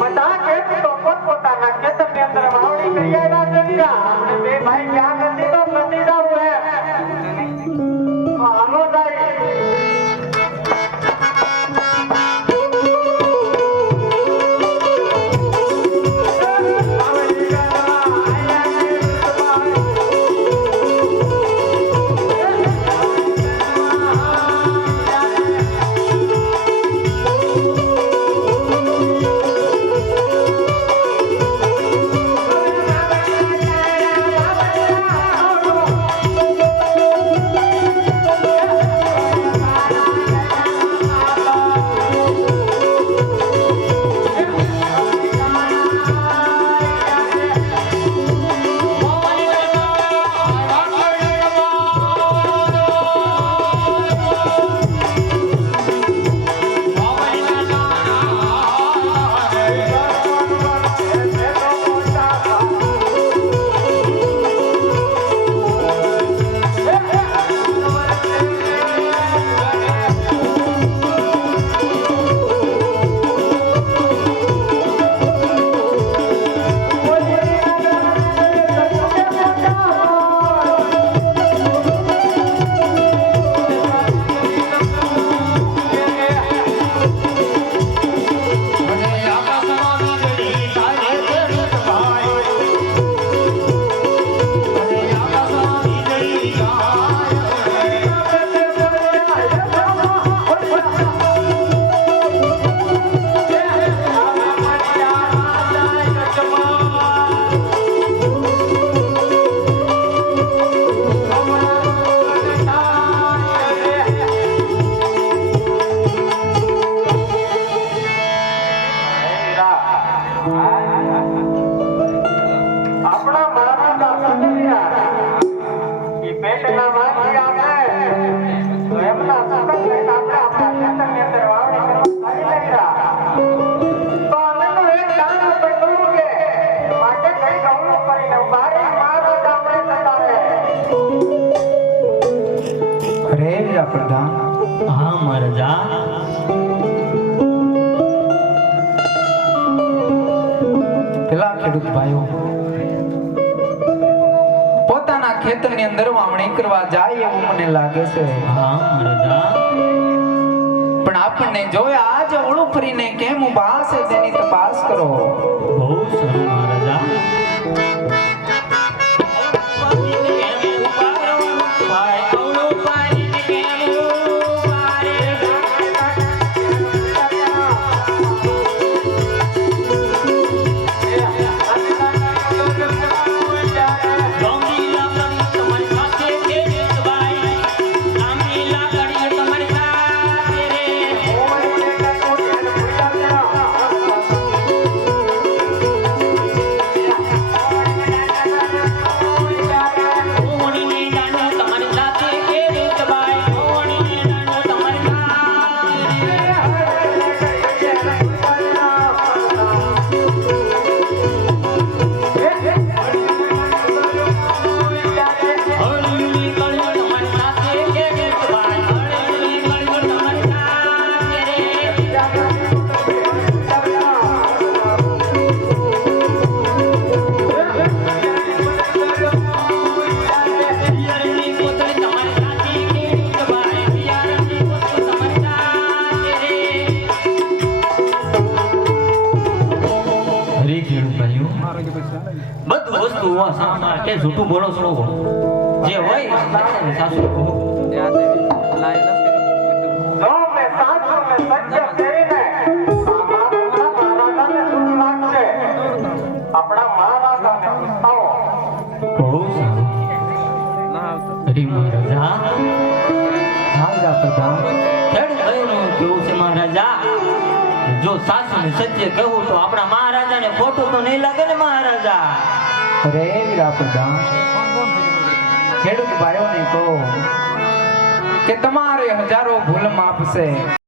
બધા ખેડૂતો પોતપોતાના ખેતરની અંદર વાવણી કરી આવ્યા છે બે ભાઈ ક્યાં વીરા પ્રધાન. હા મહારાજા પેલા ખેડૂત ભાઈઓ પોતાના ખેતરની અંદર વાવણી કરવા જાય એવું મને લાગે છે. હા મહારાજા પણ આપણને જોયા આજે ઓળું ફરીને કેમ ઊભા છે તેની તપાસ કરો. બહુ સારું સામા જૂઠું બોલો છોડો જે હોય સાસુ. જો સાસુ ને સત્ય કહું લાગશે આપણા મહારાજા? છે ને તો ખોટું તો નહીં લાગે ને મહારાજા? વીરા પ્રધાન ખેડૂત ભાઈઓને કહો કે તમારે હજારો ભૂલ છે